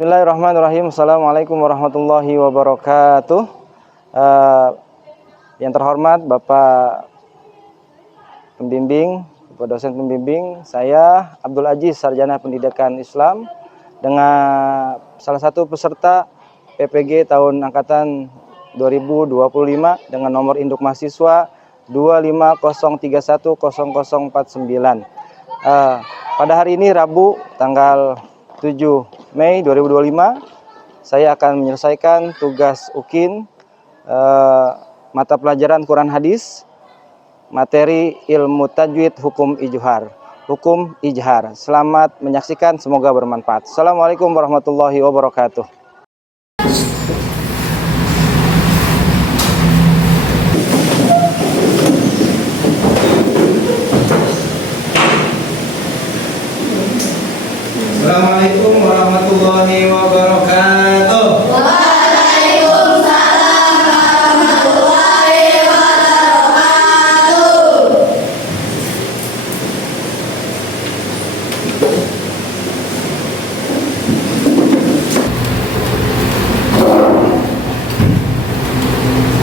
Bismillahirrahmanirrahim. Assalamualaikum warahmatullahi wabarakatuh. Yang terhormat Bapak Pembimbing, Bapak dosen pembimbing, saya Abdul Aziz, Sarjana Pendidikan Islam, dengan salah satu peserta PPG tahun angkatan 2025 dengan nomor induk mahasiswa 250310049. Pada hari ini Rabu tanggal 7 Mei 2025, saya akan menyelesaikan tugas UKIN mata pelajaran Quran Hadis, materi ilmu tajwid hukum ijhar. Selamat menyaksikan, semoga bermanfaat. Assalamualaikum warahmatullahi wabarakatuh. Assalamualaikum warahmatullahi wabarakatuh. Waalaikumsalam warahmatullahi wabarakatuh.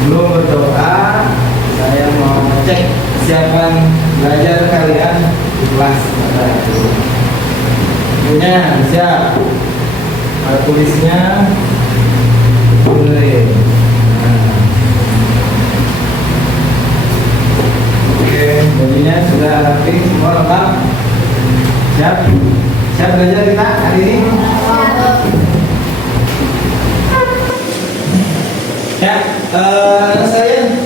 Sebelum berdoa, saya mau cek kesiapan belajar kalian di kelas. Bukunya siap, alat tulisnya boleh. Oke, bajunya sudah rapi, semua lengkap. Siap belajar kita hari ini. Ya, anak sekalian,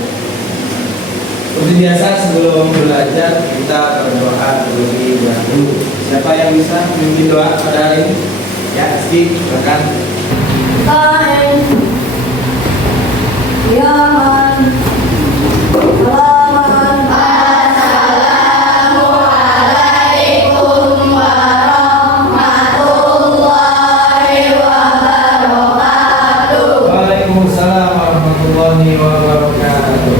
seperti biasa sebelum belajar kita berdoa terlebih dahulu. Siapa yang bisa memimpin doa pada hari ini? Ya, Rizky, silakan. Assalamualaikum warahmatullahi wabarakatuh. Waalaikumsalam warahmatullahi wabarakatuh.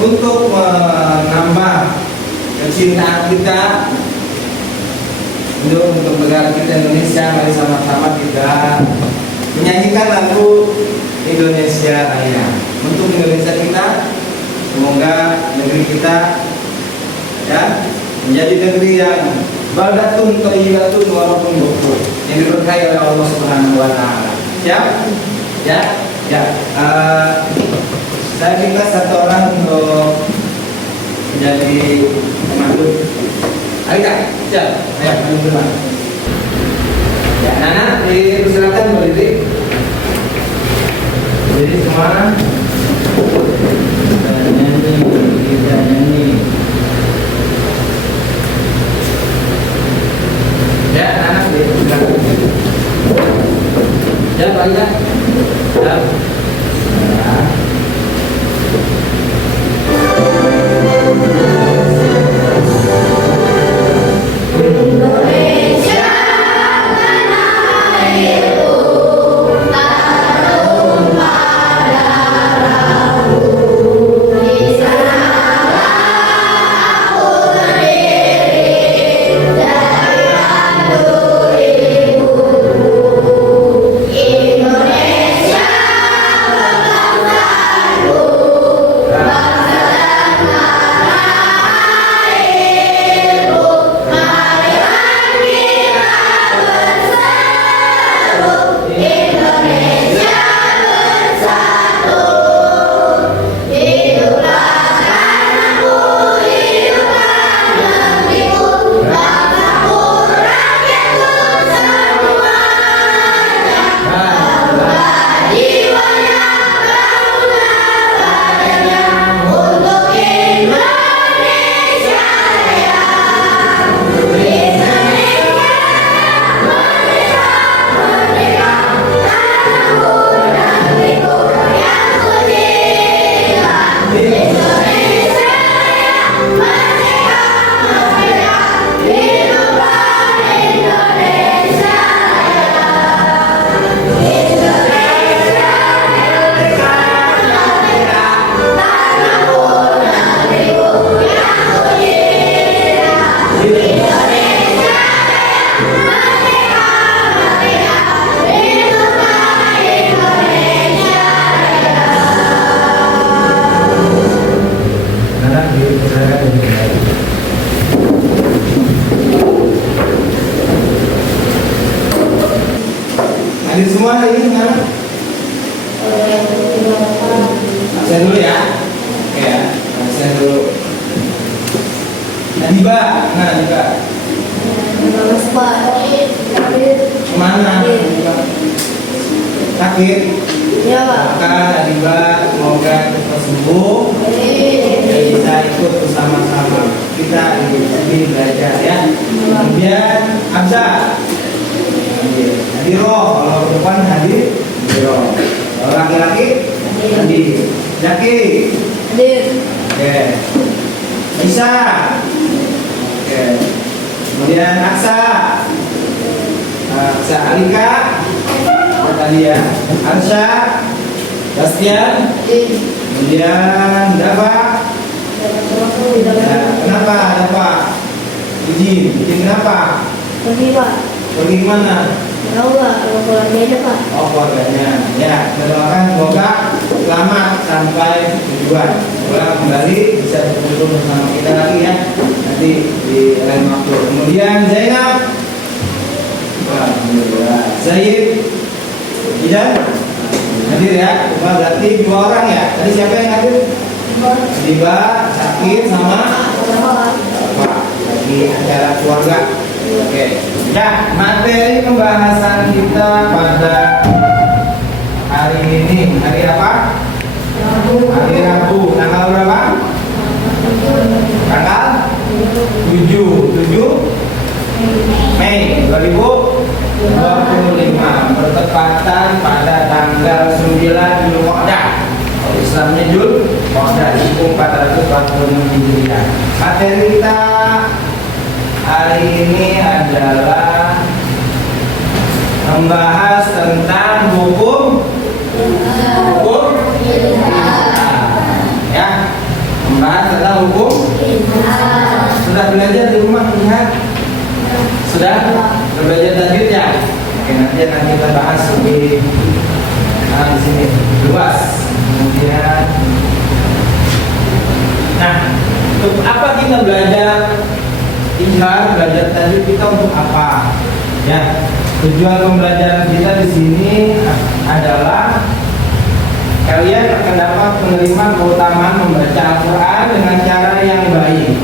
Untuk menambah kecintaan kita untuk negara kita Indonesia, mari sama-sama kita menyanyikan lagu Indonesia Raya untuk Indonesia kita. Semoga negeri kita ya menjadi negeri yang baldatun thayyibatun wa rabbun ghafur, yang diberkahi oleh Allah Subhanahu wa taala. Siap? Ya. Saya minta satu orang untuk menjadi pemandu. Ayo Kak, siap. Ayo, maju dulu. Ya, Nana, dipersilakan berdiri. Jadi semua kita nyanyi. Ya, anak dipersilakan. Ya, Pak Ida. Ya. Ya. Indonesia tanah airku, taruh pada rabu. Di sanalah aku berdiri dari randu ibuku. Indonesia berbangsaku, bangsa dan tanah airku. Marilah kita berseru, Indonesia bersatu. Hiduplah tanahku, hiduplah negeriku, bangsaku, rakyatku semuanya. Bangga jiwanya, bangunlah badannya untuk Indonesia Raya. Indonesia merdeka, merdeka, tanahku, negeriku yang ku cinta. Indonesia Raya, merdeka, merdeka, hiduplah Indonesia Raya. Indonesia merdeka, merdeka, tanahku, negeriku yang ku cinta. Indonesia Raya, merdeka, merdeka, hiduplah Indonesia Raya. Anak dipersilakan berdiri. Hadir semua hari ini sekarang? Absen dulu ya. Oke ya, absen dulu. Nadiba, mana Nadiba? Kemana? Nadiba? Sakit? Ya, Pak. Maka Nadiba semoga cepat sembuh dan bisa ikut bersama-sama kita di sini belajar ya. Kemudian Abza, Hadiro, kalau perempuan hadir, Hadiro. Kalau laki-laki, hadir. Jaki, Hadir. oke. Bisa, oke. Kemudian Aksa, Aksa Alika, tadi ya. Arsha, Bastian, kemudian Dava. Ya, kenapa Dava? Izin kenapa? Pergi, Pak. Pergi kemana? Tahu, Pak. Kalau keluarga aja, Pak. Oh, keluarganya. Ya, kita doakan semoga selamat sampai tujuan. Semoga kembali bisa berkumpul bersama kita lagi ya. Nanti di lain waktu. Kemudian Zainab. Alhamdulillah. Zaid. Idan. Hadir ya. Cuma berarti 2 orang ya. Tadi siapa yang hadir? Diba, Sakit sama Bapak. Lagi acara keluarga. Oke. Ya, materi pembahasan kita pada hari ini, hari apa? Hari Rabu. Tanggal berapa? Tanggal 7 Mei 2025, bertepatan pada tanggal 9 Zulqa'dah. Islamnya Zulqa'dah 1446 Hijriah. Materi kita hari ini adalah membahas tentang hukum ya, membahas tentang hukum. Sudah belajar di rumah, lihat? Sudah belajar tajwid ya? Oke, nanti akan kita bahas lebih di sini luas. Kemudian, nah, untuk apa kita belajar ijhar, belajar tajwid kita untuk apa? Ya, tujuan pembelajaran kita di sini adalah kalian akan dapat menerima keutamaan membaca Al-Quran dengan cara yang baik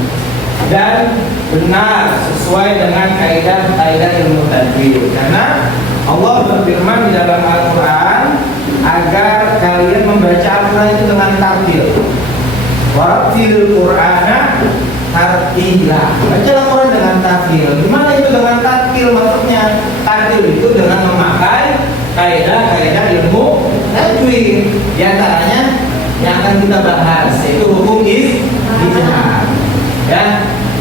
dan benar sesuai dengan kaidah-kaidah ilmu tajwid. Karena Allah berfirman di dalam Al-Quran agar kalian membaca Al-Quran itu dengan tartil. Warattil Qur'ana tartila. Baca Al-Quran dengan tartil. Gimana itu dengan tartil? Maksudnya tartil itu dengan memakai kaidah-kaidah ilmu tajwid. Di antaranya yang akan kita bahas yaitu hukum ijtihad. Ya.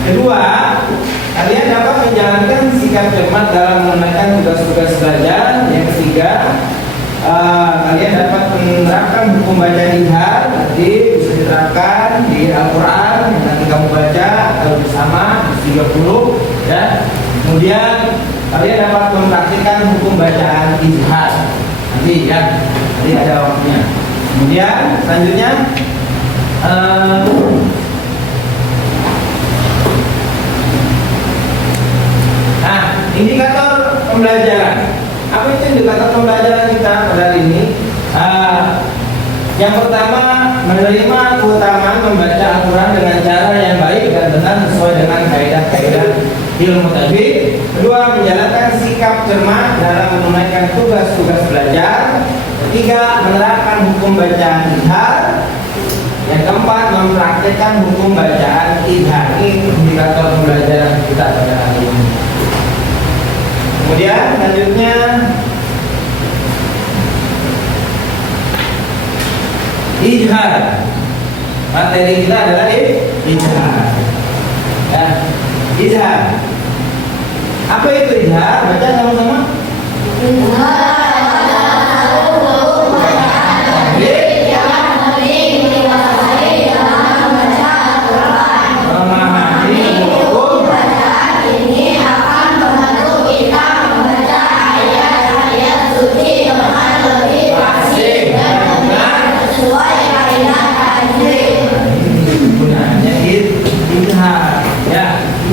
Kedua, kalian dapat menjalankan sikap cermat dalam menunaikan tugas-tugas belajar. Yang ketiga, kalian dapat menerapkan hukum baca ijtihad. Nanti bisa diterapkan di Al-Quran yang nanti kamu baca atau bersama 30 ya. Kemudian kalian dapat mempraktikkan hukum bacaan ijtihad nanti ya, nanti ada waktunya. Kemudian selanjutnya indikator pembelajaran. Apa itu indikator pembelajaran kita pada hari ini? Yang pertama, menerima keutamaan membaca Al-Quran dengan cara yang baik dan benar sesuai dengan kaidah-kaidah ilmu tajwid. Kedua, menjalankan sikap cermat dalam menunaikan tugas-tugas belajar. Ketiga, menerapkan hukum bacaan ijtihad. Yang keempat, mempraktikkan hukum bacaan ijtihad. Ini indikator pembelajaran kita pada hari ini. Kemudian selanjutnya ijtihad. Materi kita adalah ijtihad. Ya, ijtihad. Apa itu ijtihad? Baca sama-sama.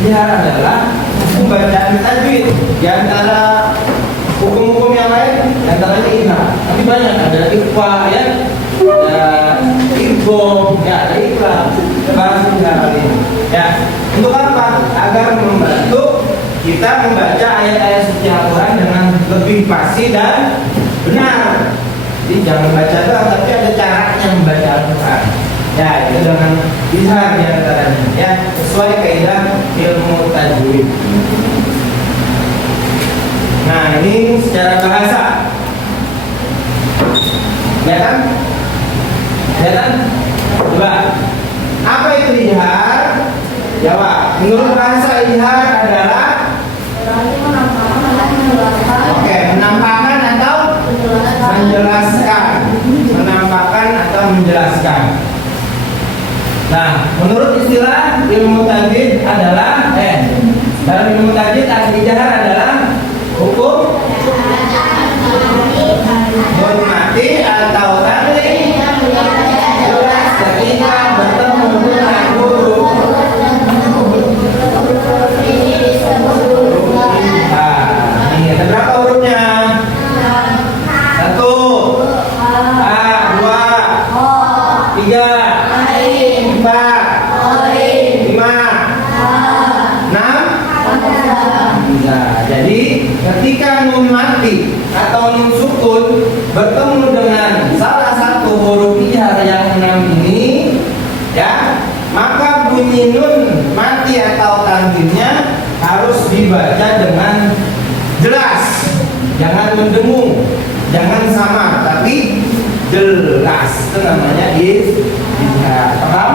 Ijtihad adalah hukum bacaan tajwid. Di antara hukum-hukum yang lain, di antaranya ijtihad. Tapi banyak, ada ikhfa ya, ada idgham, ya, ada ikhlas. Kita bahas ijtihad kali ini. Ya, untuk apa? Agar membantu kita membaca ayat-ayat suci Al-Quran dengan lebih pasti dan benar. Jadi jangan baca doang, tapi ada caranya membaca Al-Quran. Ya, itu dengan ijtihad di antaranya ya, sesuai kaidah ilmu tajwid. Nah, ini secara bahasa. Ya kan? Ya kan? Coba. Apa itu ijtihad? Jawab. Menurut bahasa ijtihad adalah oke, menampakkan atau menjelaskan. Menampakkan atau menjelaskan. Nah, menurut istilah ilmu tajwid adalah dalam ilmu tajwid ijtihad adalah hukum mati atau tanwin jelas ketika bertemu dengan huruf. Nah, ini ada berapa hurufnya? 1, 2, 3, 4, 5, 6. Nah, jadi ketika nun mati atau nun sukun bertemu dengan salah satu huruf ijtihad yang 6 ini, ya, maka bunyi nun mati atau tanwinnya harus dibaca dengan jelas, jangan mendengung, jangan samar, tapi jelas. Itu namanya ijtihad. Paham?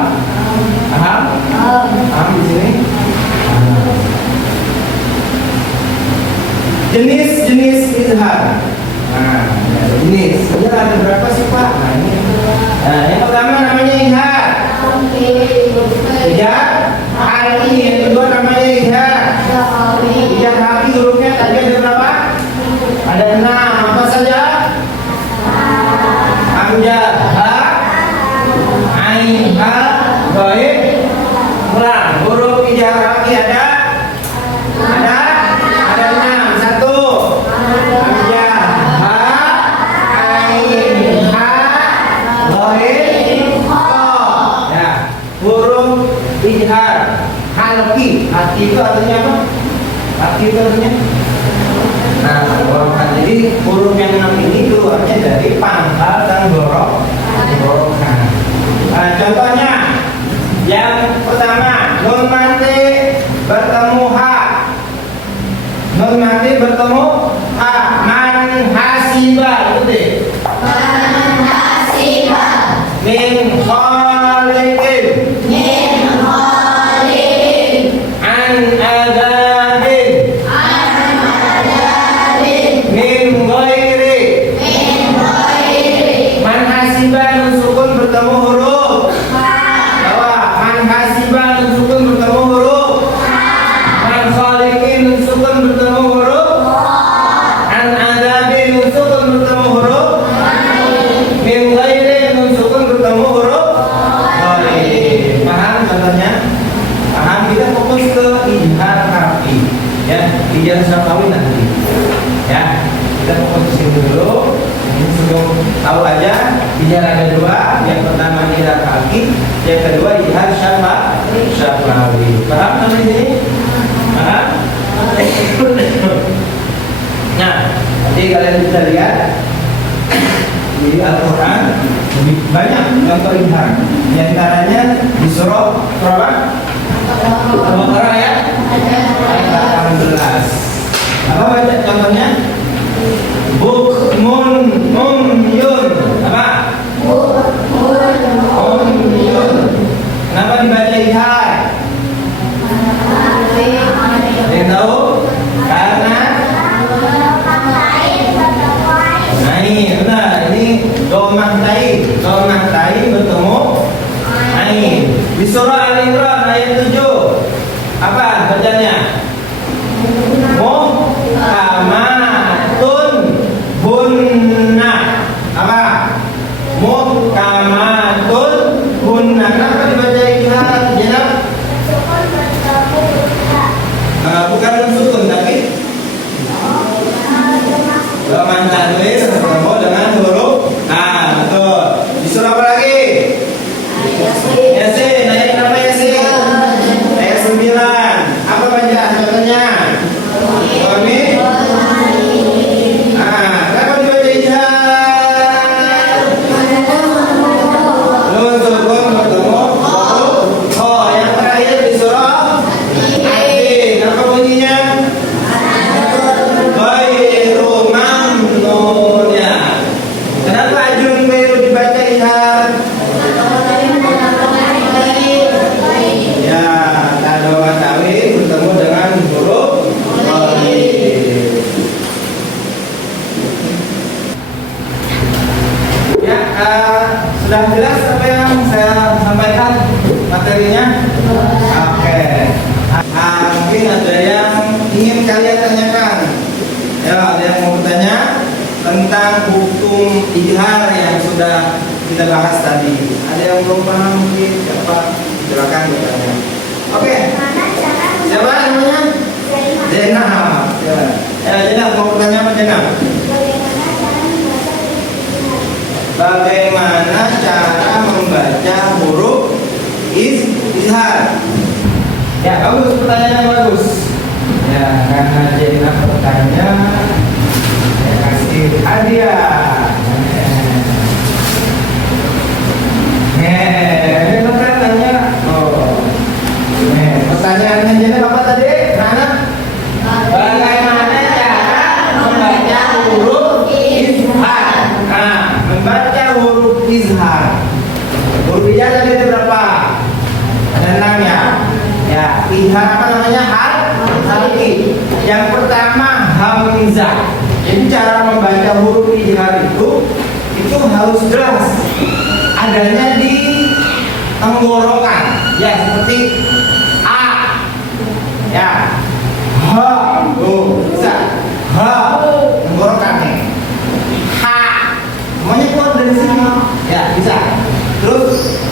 Paham? Paham di sini? Jenis-jenis ijtihad. Nah, ada jenis. Ini ada berapa sih Pak? Nah, ini. Nah, yang pertama namanya ijtihad. Ijtihad alwi. Yang kedua namanya ijtihad. Ijtihad alwi hurufnya tadi ada berapa? Ada 6. Apa saja? Hamzah, ha, ain, ha, dhaif. Ulang. Huruf ijtihad alwi ada 6. 1. Hamzah, ha, ain, ha, dhaif, kha. Ya, huruf ijtihad halqi. Halqi itu artinya apa? Halqi itu artinya Nah, tenggorokan. Jadi huruf yang 6 ini keluarnya dari pangkal tenggorokan. Nah, contohnya yang pertama, nun mati bertemu ha. Nun mati bertemu ha. Man hasiba, itu deh. Man hasiba. Min khaliqin. Min khaliqin. An adabin. An adabin. Min ghairi. Min ghairi. Man hasiba nun sukun bertemu huruf. Bawah. Man hasiba nun sukun bertemu huruf. Man khaliqin nun sukun bertemu huruf. An adabin nun sukun bertemu huruf. Min ghairi nun sukun bertemu huruf. Ghairi. Paham contohnya? Paham? Kita fokus ke idhar kafi. Ya, idhar syafawi nanti. Ya, kita fokus ke sini dulu. Ini sebelum tahu aja, idhar ada dua. Yang pertama idhar kafi, yang kedua idhar syafawi. Paham sampai sini? Paham? Nah, nanti kalian bisa lihat di Al-Quran lebih banyak contoh idhar. Di antaranya di surah berapa? Al-Baqarah ya? Ayat 18. Apa baca contohnya? Bukmun mumyun. Apa? Mumyun. Kenapa dibaca idhar? Ada yang tahu? Karena nah ini benar, ini domah tai bertemu ain. Di surah Al-Imran ayat 7 apa bacanya? Muhkamatun hunna. Apa? Muhkamatun hunna. Kenapa dibaca idhar? Jenab? Bukan sukun tapi Doman tanwin bertemu dengan huruf. Nah, betul. Di surah apa lagi? Yasin, ayat berapa Yasin? Ayat 9. Apa bacaan contohnya? Amin. Nah, kenapa dibaca idhar? Nun sukun bertemu huruf. Oh, yang terakhir di surah Yasin. Apa bunyinya? Ghairu mamnun ya. Kenapa ajrun ghairu dibaca idhar? Ya, tanda watawi bertemu dengan huruf ghair. Ya, sudah jelas apa yang saya sampaikan materinya? Oke. Mungkin ada yang ingin kalian tanyakan. Ya, ada yang mau bertanya tentang hukum idhar yang sudah kita bahas tadi. Ada yang belum paham mungkin? Siapa? Silakan bertanya. Oke. Siapa namanya? Zainab. Ya, Zainab mau bertanya apa Zainab? Bagaimana cara membaca huruf izhar? Ya, bagus, pertanyaannya bagus. Ya, karena Zainab bertanya, saya kasih hadiah. Ini pertanyaannya. Oh, pertanyaannya Zainab apa tadi? Anak? Bagaimana cara membaca huruf izhar? Nah, membaca huruf izhar. Huruf izhar tadi ada berapa? Ada 6 ya. Ya, izhar apa namanya? Harfi. Yang pertama hamzah. Jadi cara membaca huruf izhar itu harus jelas. Adanya di tenggorokan. Ya, seperti a. Ya. Ha. Tuh, bisa. Ha. Tenggorokan nih. Ha. Semuanya keluar dari sini. Ya, bisa. Terus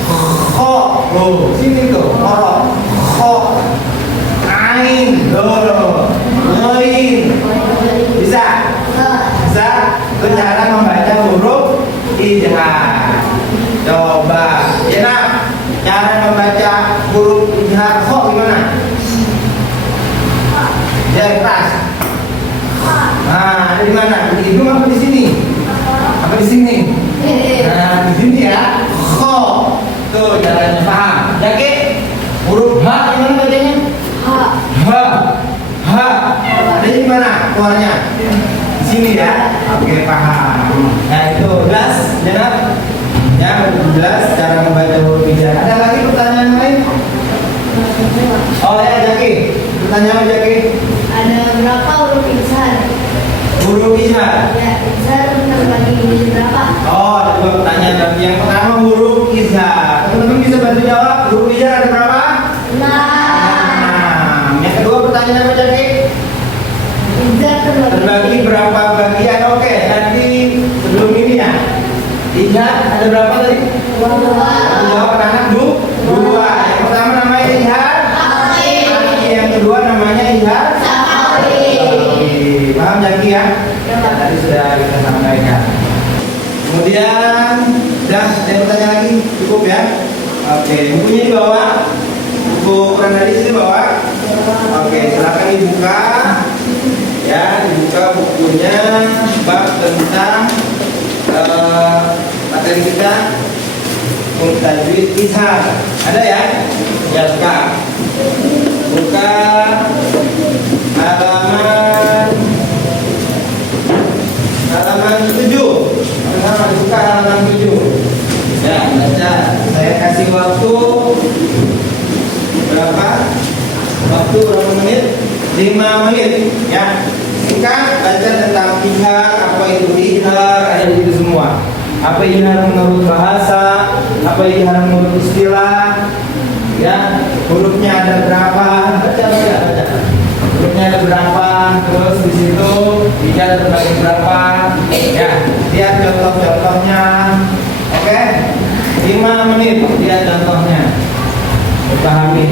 kho. Tuh, sini tuh. Koro. Kho. Ain. Tuh. Ghain. Bisa. Bisa. Itu cara membaca huruf izhar. Coba. Ya, cara membaca huruf izhar kho gimana? hidung apa di sini? Apa di sini? Nah, di sini ya. Kho. Tuh caranya paham. Jaki, huruf H gimana bacanya? H. H. Ada di mana keluarnya? Di sini ya. Oke, paham. Nah, itu jelas, jelas. Ya, jelas cara membaca huruf hija. Ada lagi pertanyaan lain? Oh ya, Jaki. Pertanyaan Jaki. Ada berapa huruf izhar? Huruf hija. Ya, izhar terbagi menjadi berapa? Oh, ada dua pertanyaan lagi. Yang pertama huruf izhar. Teman-teman bisa bantu jawab. Huruf izhar ada berapa? 6. Yang kedua pertanyaan apa Jaki? Izhar Terbagi berapa bagian? Oke, nanti sebelum ini ya. Izhar ada berapa tadi? 2. Jawab anak dua. Yang pertama namanya izhar. Yang kedua namanya izhar. Paham Jaki ya? Tadi sudah kita sampaikan. Kemudian, dah, ada pertanyaan lagi? Cukup ya? Oke, bukunya di bawah. Buku Pranadis di bawah. Oke, silakan dibuka. Ya, dibuka bukunya bab tentang materi kita tajwid izhar. Ada ya? Ya, buka. Buka halaman 7. Sama buka halaman 7. Ya, baca. Saya kasih waktu berapa? Waktu berapa menit? 5 menit ya. Singkat baca tentang izhar, apa itu izhar, ada di situ semua. Apa izhar menurut bahasa, apa izhar menurut istilah. Ya, hurufnya ada berapa? Baca. Hurufnya ada berapa? Terus di situ izhar terbagi berapa? Ya, lihat contoh-contohnya. Oke? 5 menit lihat contohnya. Pahami.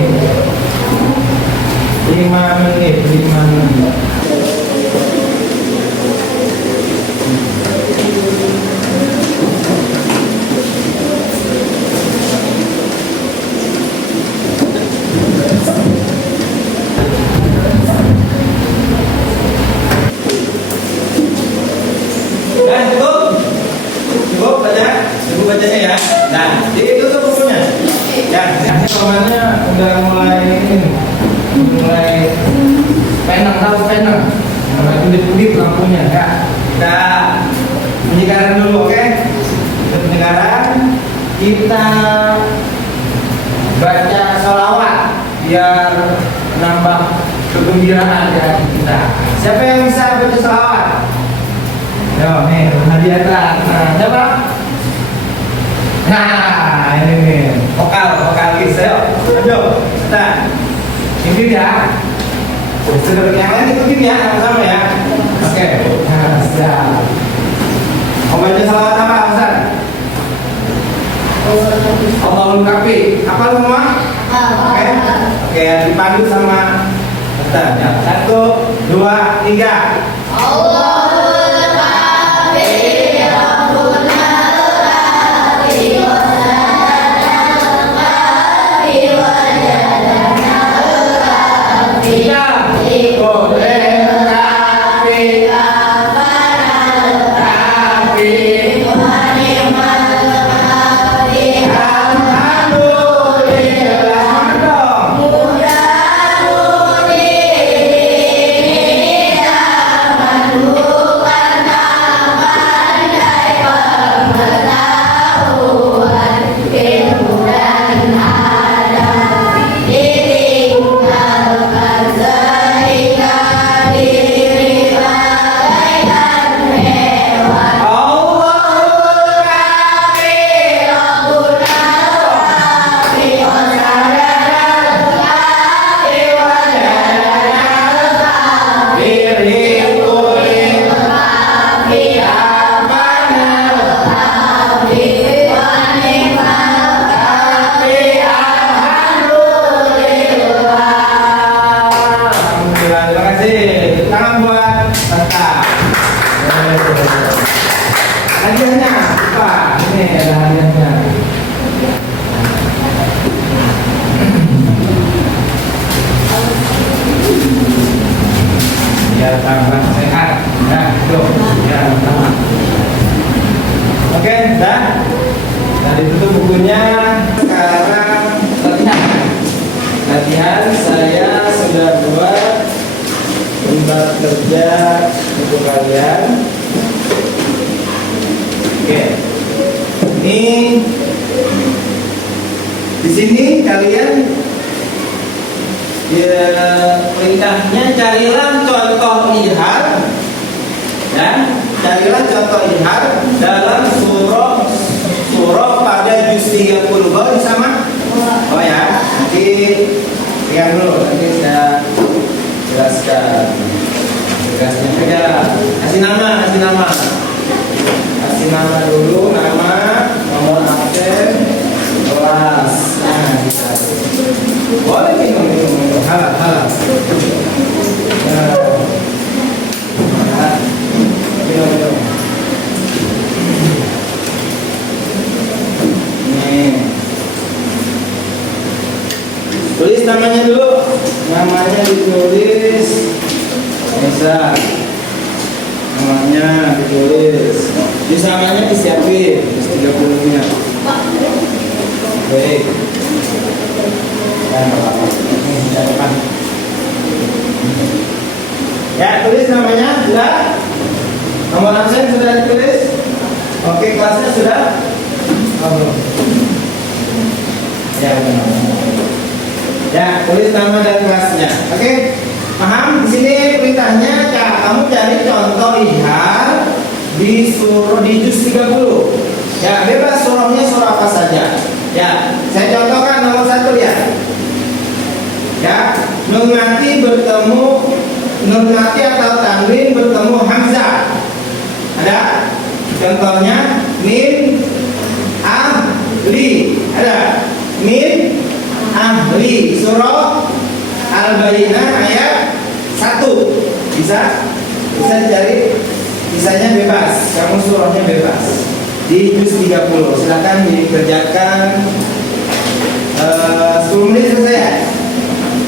5 menit. Cukup bacanya ya. Nah, ditutup bukunya. Ya, soalnya udah mulai penang, tahu penang, mulai kedip-kedip lampunya ya. Kita penyegaran dulu, oke? Untuk penyegaran kita baca sholawat biar menambah kegembiraan di hati kita. Siapa yang bisa baca sholawat? Yo, nih hadiahkan. Nah, siapa? Nah, ini nih vokalis. Ayo, kita ikutin ya. Sudah yang lain ikutin ya, sama-sama ya. Oke, nah, sudah. Mau baca salawat apa, Ustaz? Allahul Kafi. Apa semua? Oke, dipandu sama Ustaz ya. 1, 2, 3. Allahul Kafi, Rabbuna al-Kafi, wa Sayyidana al-Kafi, wa Jadana al-Kafi, Boleh Kafi, Kafana al-Kafi, Kafi. wa ni'mal Kafi, Alhamdulillah. Mantap. mudah ini zaman bukan pandai pengetahuan, ilmu dan adab ditinggalkan sehingga diri bagaikan hewan. Allahul Kafi, Rabbuna al-Kafi, wa Sayyidana al-Kafi, wa Jadana al-Kafi, Birikulim Kafi, Amana Kafi, wa ni'mal Kafi, alhamdulillah. Alhamdulillah, terima kasih. Tangan buat Tata. Hadiahnya apa? Ini ada hadiahnya. Ya, tambah sehat. Nah, itu. Ya. saya sudah buat tempat kerja untuk kalian. Oke. Ini di sini kalian ya, perintahnya carilah contoh ihar, ya, carilah contoh ihar dalam surah pada juz 30. Bawa sama? Oh ya, nanti lihat dulu, nanti saya jelaskan. Tugasnya aja. Kasih nama dulu, nama, nomor absen, kelas. Nah, bisa. Boleh minum. Halal. Minum. Tulis namanya dulu. Namanya ditulis. Bisa. Namanya ditulis. Namanya disiapin. 30-nya. Baik. Ya, tulis namanya sudah. Nomor absen sudah ditulis. Oke, kelasnya sudah. Ya, benar. Ya, tulis nama dan kelasnya. Oke, paham? Di sini perintahnya kamu cari contoh ihar di juz 30. Ya, bebas surahnya surah apa saja. Ya, saya contohkan nomor 1 ya. Ya, nun mati atau tanwin bertemu hamzah. Ada? Contohnya min ahli. Ada? Min ahli, surah Al-Bayyinah ayat 1. Bisa dicari, sisanya bebas, kamu surahnya bebas di juz 30. Silakan dikerjakan. 10 menit selesai ya?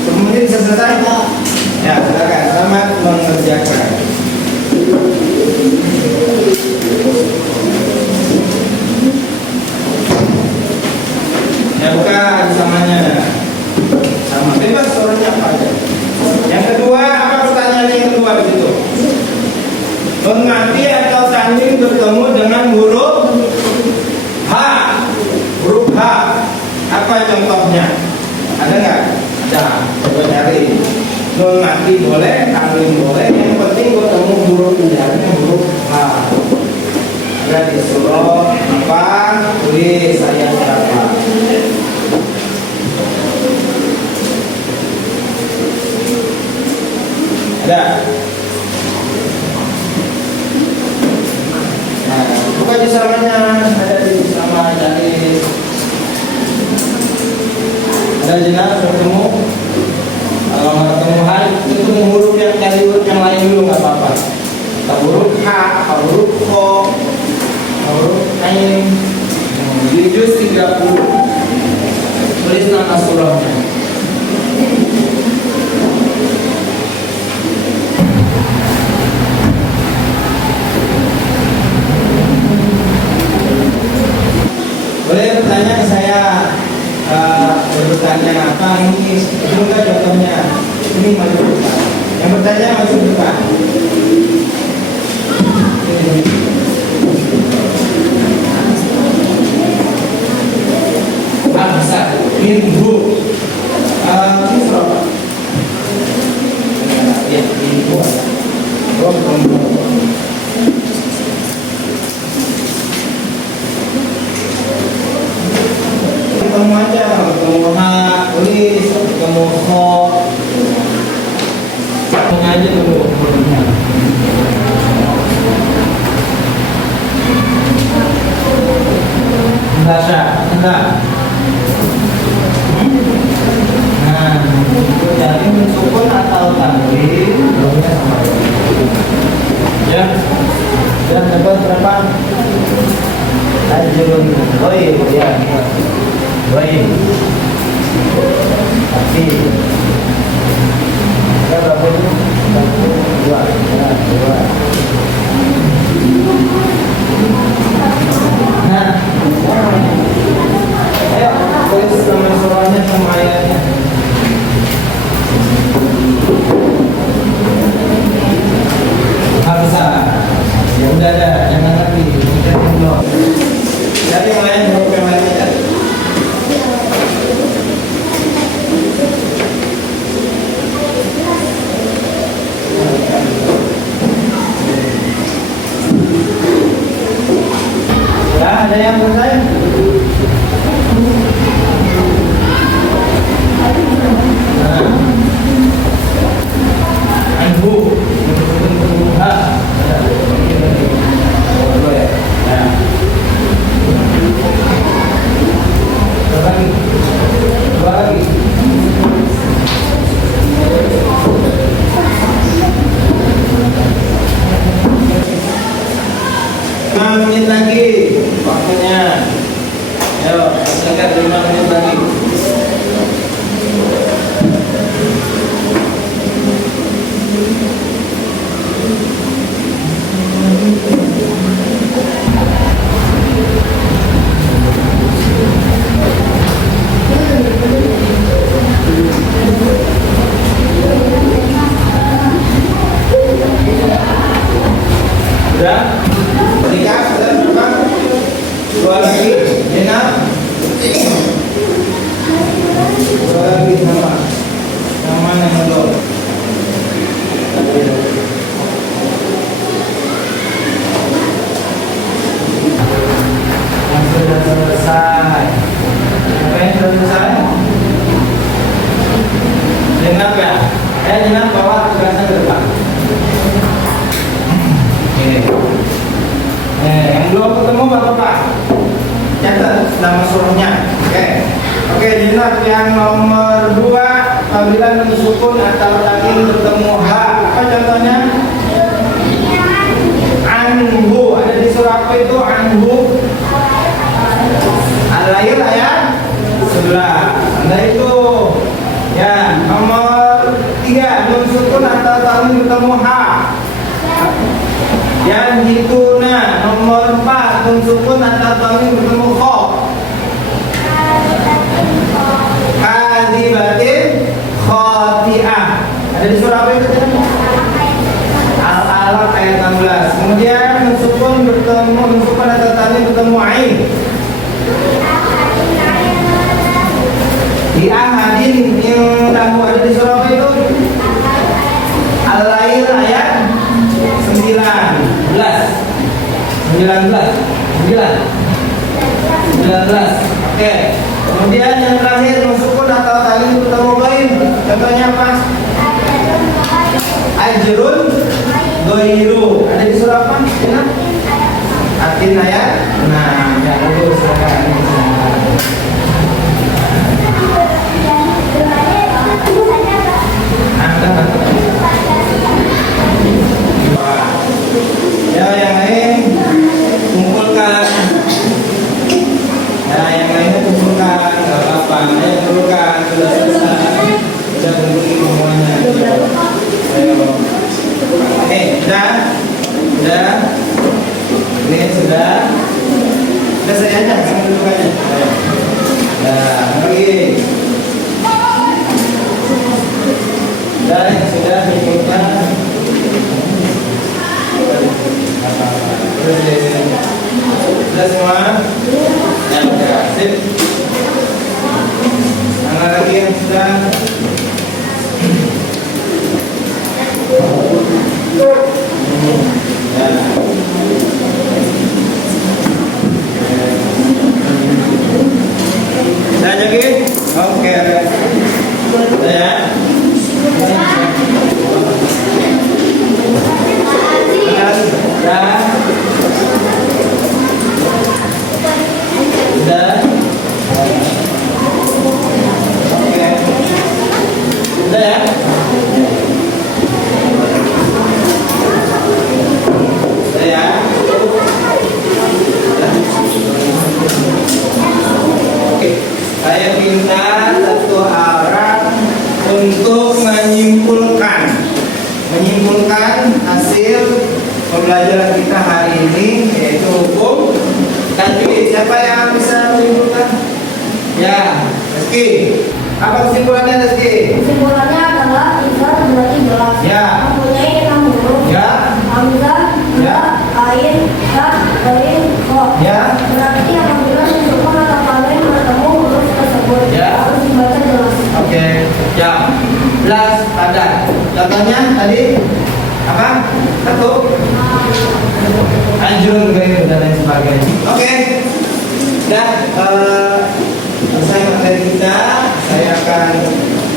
10 menit bisa selesai? Ya, silakan, selamat mengerjakan. Ya, buka samanya. Sama bebas suaranya apa aja. Yang kedua, apa pertanyaan yang kedua di situ? Nun mati atau tanwin bertemu dengan huruf H. Huruf H. Apa contohnya? Ada nggak? Ada. Coba cari. Nun mati boleh, tanwin boleh. Yang penting bertemu huruf ijarnya huruf H. Ada di surah apa? Tulis ayat berapa? Ada. Nah, buka di samanya, ada di sama dari. Ada jelas bertemu. Kalau nggak ketemu hal, itu huruf yang cari huruf yang lain dulu nggak apa-apa. Huruf H, huruf Ko, huruf Ain. Di juz 30. Tulis nama surahnya. Boleh bertanya ke saya, bertanya apa ini? Itu enggak contohnya. Ini maju depan. Yang bertanya maju depan. Bisa. Minggu. Ini berapa? Ya, minggu. Ketemu aja, ketemu H, tulis, ketemu Ho. Ketemu aja dulu hurufnya. Enggak. Nah, jadi mensukun atau tanwin, hurufnya sama. Ya, sudah dapat berapa? Ajrun, ya. Baik. Tapi kita berapa itu? 2. ada yang selesai? Anhu. Ha. Dua lagi. 5 menit lagi waktunya. Ayo, silakan 5 menit lagi. Sudah? Ketika sudah berapa? 2 lagi. Enak? 2 lagi sama. Yang mana yang belum? Yang sudah selesai. Apa yang sudah selesai? Jenap ya? Jenap bawa tugasnya ke depan. Yang belum ketemu Bapak, catat nama surahnya. Oke, jenab yang nomor 2 apabila nun sukun atau tanwin bertemu h. Apa contohnya? Anhu. Ada di surah apa itu? Anhu. Al-Lail ayat 11. Anda itu. Ya, nomor 3 nun sukun atau tanwin bertemu h. Yang hituna. Nomor 4 nun sukun atau tanwin bertemu kha. Kadibatin khati'ah. Ada di surah apa itu? Al-Alaq ayat 16. Kemudian nun sukun bertemu nun sukun atau tanwin bertemu ain. Di ahadin yang lahu. Ada di surah apa itu? Al-Lail ayat 19. Oke. Kemudian yang terakhir sukun atau tanwin bertemu ghaib. Contohnya apa? Ajrun ghairu. Ada di surah apa? Atin ayat. Nah, ya itu silakan. Ya, yang lain kumpulkan. Ya, yang lainnya kumpulkan. Gak apa-apa. Ayo kumpulkan. Sudah selesai. Sudah kumpulin semuanya. Ayo. Sudah? Sudah? Ini sudah? Sudah saya aja. Saya duduk aja. Ayo. Nah, lagi. Sudah kumpulkan. Sudah semua? Ya, sudah. Sip. Mana lagi yang sudah? Ya. Sudah lagi? Oke. Sudah ya? Sudah. Sudah. Oke. Sudah ya? Sudah ya? Oke. Saya minta satu orang untuk menyimpulkan hasil pembelajaran kita hari ini, yaitu hukum tajwid. Siapa yang bisa menyimpulkan? Ya, Rizky. Apa kesimpulannya, Rizky? Kesimpulannya adalah ifrad berarti belas. Ya. Mempunyai 6 huruf. Ya. Hamzah, Ya. ain, ha, ghain, kha. Ya. Berarti apabila sukun atau tanwin bertemu huruf tersebut Ya. harus dibaca jelas. Oke. Ya. Belas padat. Contohnya tadi Apa? Satu. Ajrun ghaib dan lain sebagainya. Oke. Dan selesai materi kita, saya akan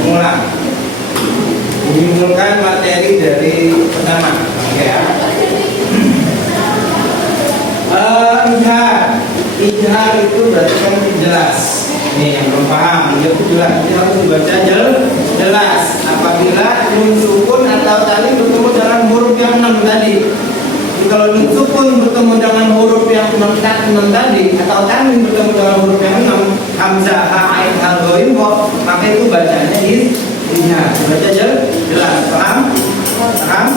mengulang. Menyimpulkan materi dari pertama. Oke ya. Ijhar itu berarti kan jelas. Nih yang belum paham, dia jelas. Ini harus dibaca jelas. Apabila nun sukun atau tali bertemu dengan huruf yang 6 tadi. Jadi kalau nun sukun bertemu dengan huruf yang 6 tadi atau tanwin bertemu dengan huruf yang 6, hamzah, ha, ain, hal, ghain, maka itu bacanya ijhar. Baca jelas. Paham? Paham?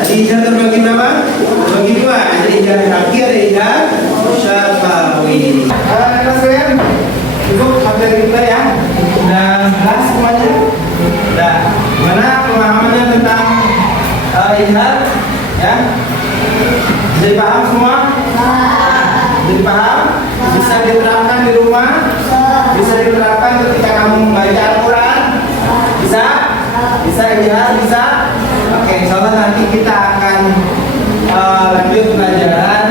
Tadi ijhar terbagi berapa? Terbagi dua. Ada ijhar kaki, ada ijhar syafawi. Kelas kalian cukup materi kita ya. Dan jelas semuanya. Nah, gimana pemahamannya tentang ijhar? Ya, jadi paham semua? Jadi paham? Bisa diterapkan di rumah? Bisa diterapkan ketika kamu membaca Al-Quran? Bisa? Bisa ijhar? Bisa? Oke, insyaallah nanti kita akan lanjut pelajaran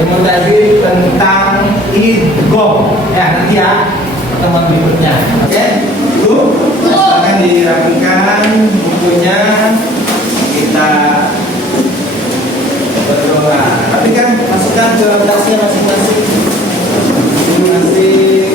ilmu tajwid tentang idgham. Ya, nanti ya pertemuan berikutnya. Oke? Dulu silakan dirapikan bukunya, kita berdoa. Tapi kan masukkan ke tasnya masing-masing. Masing-masing.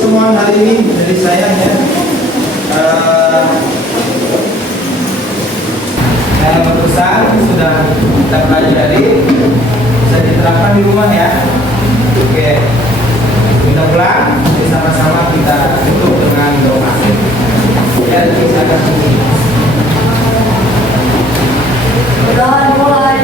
Pertemuan hari ini dari saya ya. Saya berpesan sudah kita pelajari, bisa diterapkan di rumah ya. Oke, kita pulang, sama-sama kita tutup dengan doa. Ya, kita akan mulai.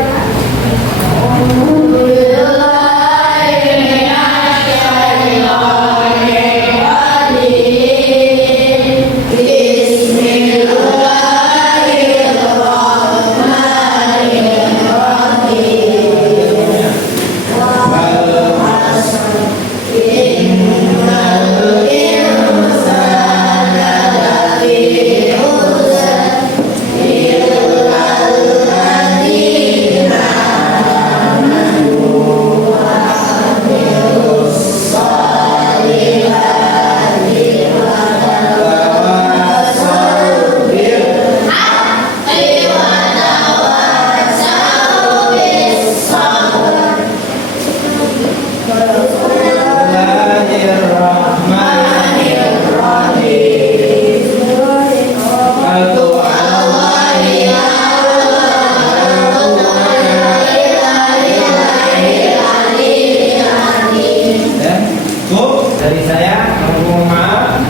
dari saya, mohon maaf.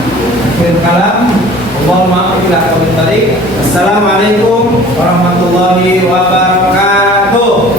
Akhir kalam, mohon maaf bila kami tarik. Assalamualaikum warahmatullahi wabarakatuh.